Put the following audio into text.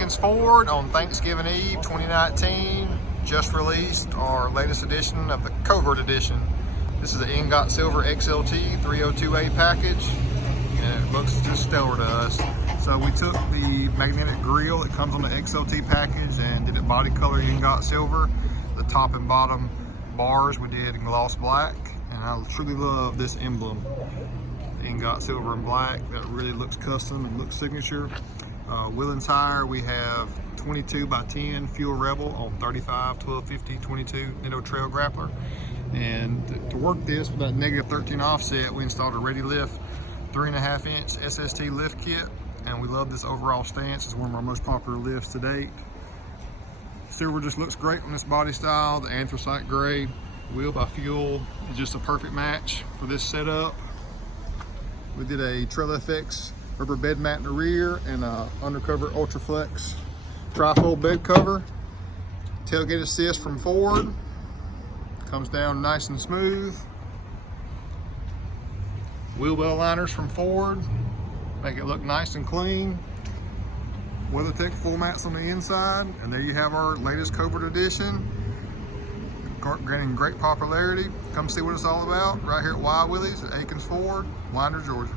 Akins Ford on Thanksgiving Eve 2019. Just released our latest edition of the Covert edition. This is the Ingot Silver XLT 302A package, and it looks just stellar to us. So we took the magnetic grille that comes on the XLT package and did it body color Ingot Silver. The top and bottom bars we did in gloss black, and I truly love this emblem, the Ingot Silver and black. That really looks custom and looks signature. Willies tire, we have 22 by 10 Fuel Rebel on 35, 1250, 22 Nitto Trail Grappler. And to work this with that -13 offset, we installed a ReadyLIFT 3.5 inch SST lift kit, and we love this overall stance. It's one of our most popular lifts to date. Silver just looks great on this body style. The anthracite gray wheel by Fuel is just a perfect match for this setup. We did a Trail FX rubber bed mat in the rear and a undercover Ultraflex trifold bed cover. Tailgate assist from Ford. Comes down nice and smooth. Wheel well liners from Ford. Make it look nice and clean. WeatherTech full mats on the inside. And there you have our latest Covert edition. Gaining great popularity. Come see what it's all about right here at Willies at Akins Ford, Winder, Georgia.